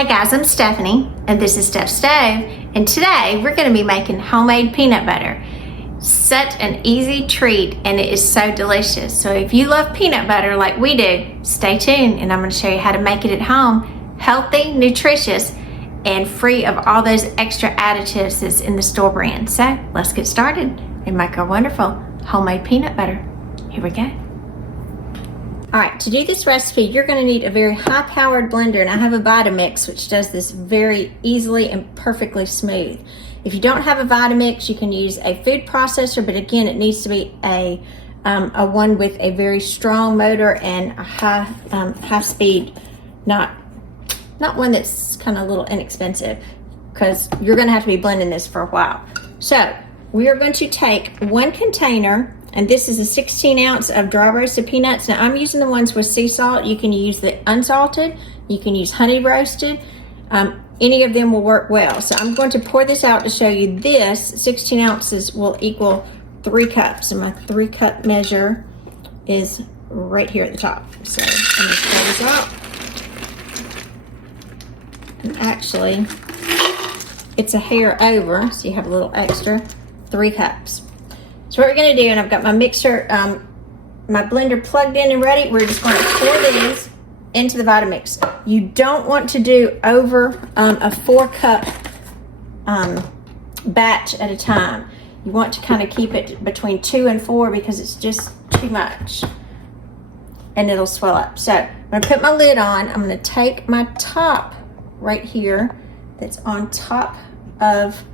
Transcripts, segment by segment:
Hey guys, I'm Stephanie, and this is Steph's Stove, and today we're going to be making homemade peanut butter. Such an easy treat, and it is so delicious. So if you love peanut butter like we do, stay tuned, and I'm going to show you how to make it at home. Healthy, nutritious, and free of all those extra additives that's in the store brand. So let's get started and make our wonderful homemade peanut butter. Here we go. All right, to do this recipe, you're going to need a very high-powered blender, and I have a Vitamix, which does this very easily and perfectly smooth. If you don't have a Vitamix, you can use a food processor, but again, it needs to be a one with a very strong motor and a high speed, not one that's kind of a little inexpensive, because you're going to have to be blending this for a while. So we are going to take one container. And this is a 16 ounce of dry roasted peanuts. Now I'm using the ones with sea salt. You can use the unsalted, you can use honey roasted. Any of them will work well. So I'm going to pour this out to show you this 16 ounces will equal 3 cups. And my 3 cup measure is right here at the top. So I'm going to pour this out. And actually, it's a hair over, so you have a little extra, 3 cups. So what we're going to do, and I've got my mixer, my blender plugged in and ready, we're just going to pour these into the Vitamix. You don't want to do over a 4 cup batch at a time. You want to kind of keep it between 2 and 4 because it's just too much and it'll swell up. So I'm going to put my lid on. I'm going to take my top right here that's on top of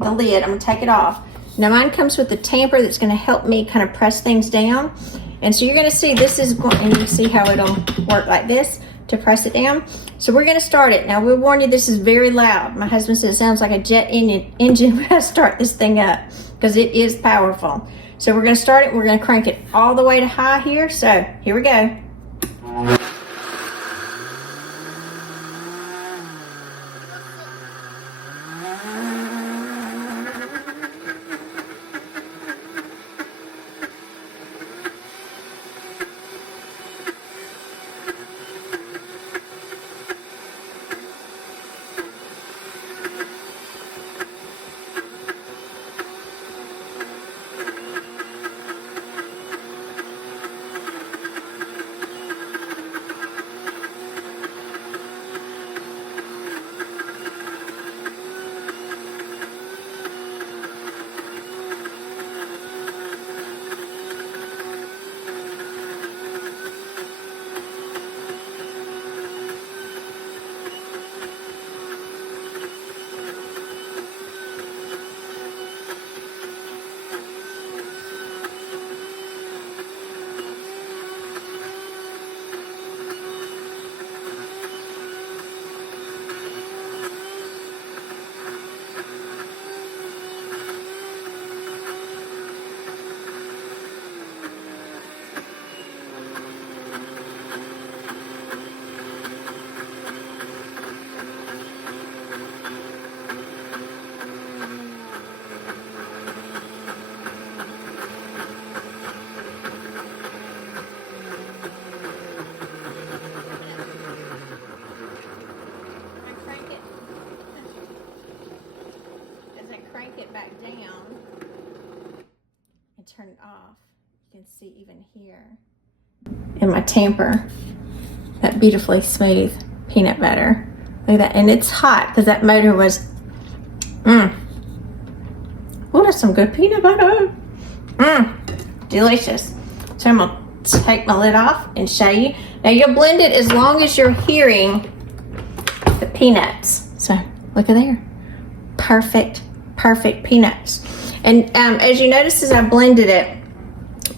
the lid. I'm going to take it off. Now mine comes with the tamper that's going to help me kind of press things down. And so you're going to see this is going, and you see how it'll work like this to press it down. So we're going to start it. Now we'll warn you, this is very loud. My husband says it sounds like a jet engine when I start this thing up because it is powerful. So we're going to start it. We're going to crank it all the way to high here. So here we go. It back down and turn it off, you can see even here in my tamper that beautifully smooth peanut butter. Look at that, and it's hot because that motor was oh, that's some good peanut butter. Delicious. So I'm gonna take my lid off and show you. Now you'll blend it as long as you're hearing the peanuts. So look at there, perfect peanuts. And as you notice, as I blended it,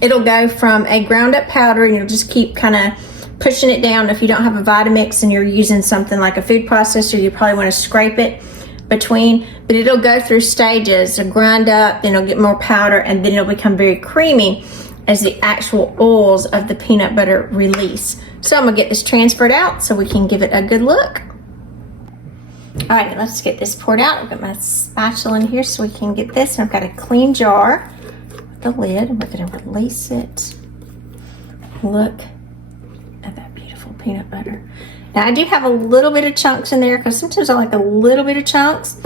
it'll go from a ground up powder, and you'll just keep kind of pushing it down. If you don't have a Vitamix and you're using something like a food processor, you probably want to scrape it between, but it'll go through stages of grind up, then it'll get more powder, and then it'll become very creamy as the actual oils of the peanut butter release. So I'm gonna get this transferred out so we can give it a good look. All right, let's get this poured out. I've got my spatula in here so we can get this. And I've got a clean jar with the lid. We're gonna release it. Look at that beautiful beautiful peanut butter. Now I do have a little bit of chunks in there because sometimes I like a little bit of chunks,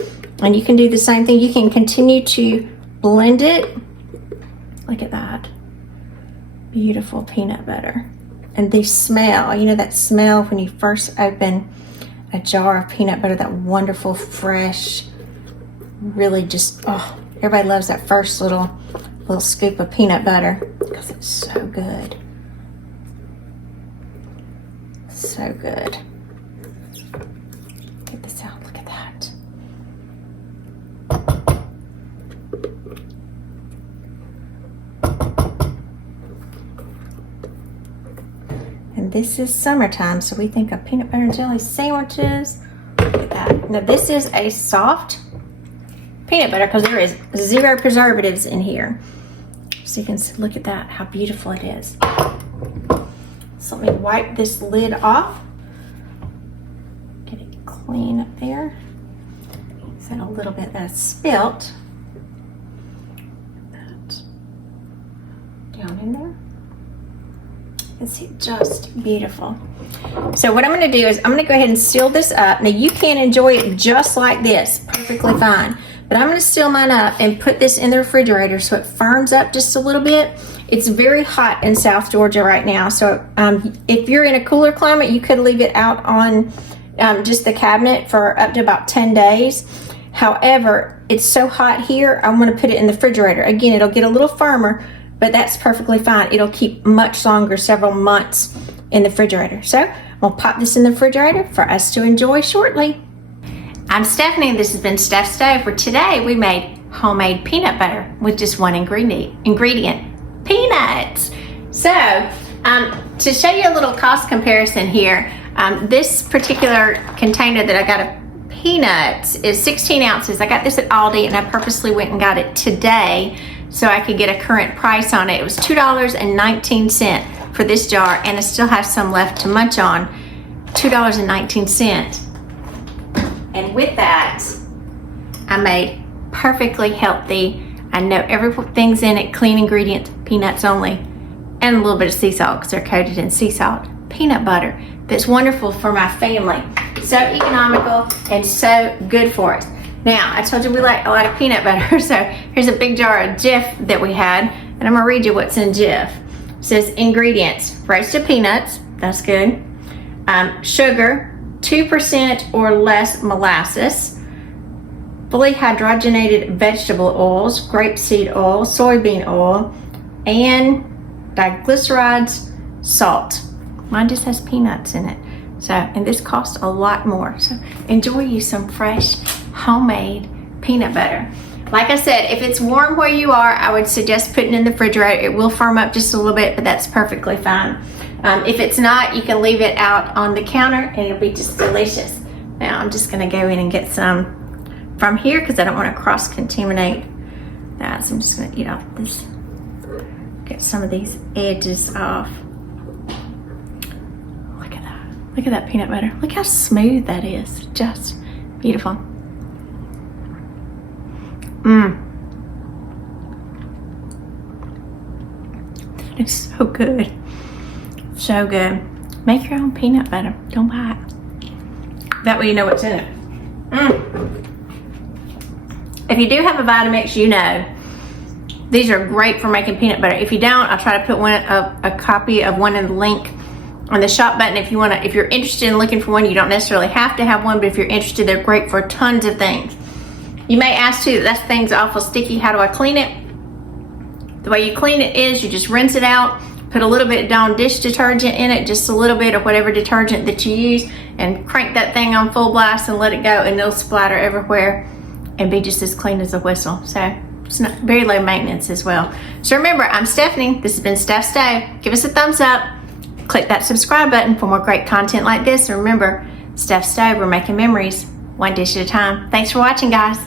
and you can do the same thing. You can continue to blend it. Look at that. Beautiful peanut butter. And the smell, you know that smell when you first open a jar of peanut butter, that wonderful, fresh, really just, oh, everybody loves that first little scoop of peanut butter because it's so good. So good. Get this out, look at that. And this is summertime, so we think of peanut butter and jelly sandwiches. Look at that. Now this is a soft peanut butter because there is 0 preservatives in here. So you can see, look at that, how beautiful it is. So let me wipe this lid off. Get it clean up there. Is that a little bit that's spilt? That down in there. It's just beautiful. So what I'm going to do is I'm going to go ahead and seal this up. Now you can enjoy it just like this, perfectly fine. But I'm going to seal mine up and put this in the refrigerator so it firms up just a little bit. It's very hot in South Georgia right now. So if you're in a cooler climate, you could leave it out on just the cabinet for up to about 10 days. However, it's so hot here, I'm going to put it in the refrigerator. Again, it'll get a little firmer, but that's perfectly fine. It'll keep much longer, several months in the refrigerator. So we'll pop this in the refrigerator for us to enjoy shortly. I'm Stephanie, and this has been Steph's Stove, where today we made homemade peanut butter with just one ingredient, peanuts. So to show you a little cost comparison here, this particular container that I got of peanuts is 16 ounces. I got this at Aldi, and I purposely went and got it today so I could get a current price on it. It was $2.19 for this jar, and I still have some left to munch on. $2.19. And with that, I made perfectly healthy, I know everything's in it, clean ingredients, peanuts only, and a little bit of sea salt because they're coated in sea salt. Peanut butter that's wonderful for my family. So economical and so good for us. Now, I told you we like a lot of peanut butter, so here's a big jar of Jif that we had, and I'm gonna read you what's in Jif. It says ingredients: roasted peanuts, that's good, sugar, 2% or less molasses, fully hydrogenated vegetable oils, grapeseed oil, soybean oil, and diglycerides, salt. Mine just has peanuts in it. So, and this costs a lot more. So enjoy you some fresh homemade peanut butter. Like I said, if it's warm where you are, I would suggest putting it in the refrigerator. It will firm up just a little bit, but that's perfectly fine. If it's not, you can leave it out on the counter and it'll be just delicious. Now I'm just gonna go in and get some from here because I don't want to cross-contaminate that. So I'm just gonna eat off this, get some of these edges off. Look at that. Look at that peanut butter. Look how smooth that is. Just beautiful. It's so good. So good. Make your own peanut butter. Don't buy it. That way you know what's in it. If you do have a Vitamix, you know these are great for making peanut butter. If you don't, I'll try to put a copy of one in the link on the shop button. If you're interested in looking for one, you don't necessarily have to have one, but if you're interested, they're great for tons of things. You may ask too, that thing's awful sticky. How do I clean it? The way you clean it is you just rinse it out, put a little bit of Dawn dish detergent in it, just a little bit of whatever detergent that you use, and crank that thing on full blast and let it go, and it'll splatter everywhere and be just as clean as a whistle. So it's not very low maintenance as well. So remember, I'm Stephanie. This has been Steph's Stove. Give us a thumbs up. Click that subscribe button for more great content like this. And remember, Steph's Stove, we're making memories one dish at a time. Thanks for watching, guys.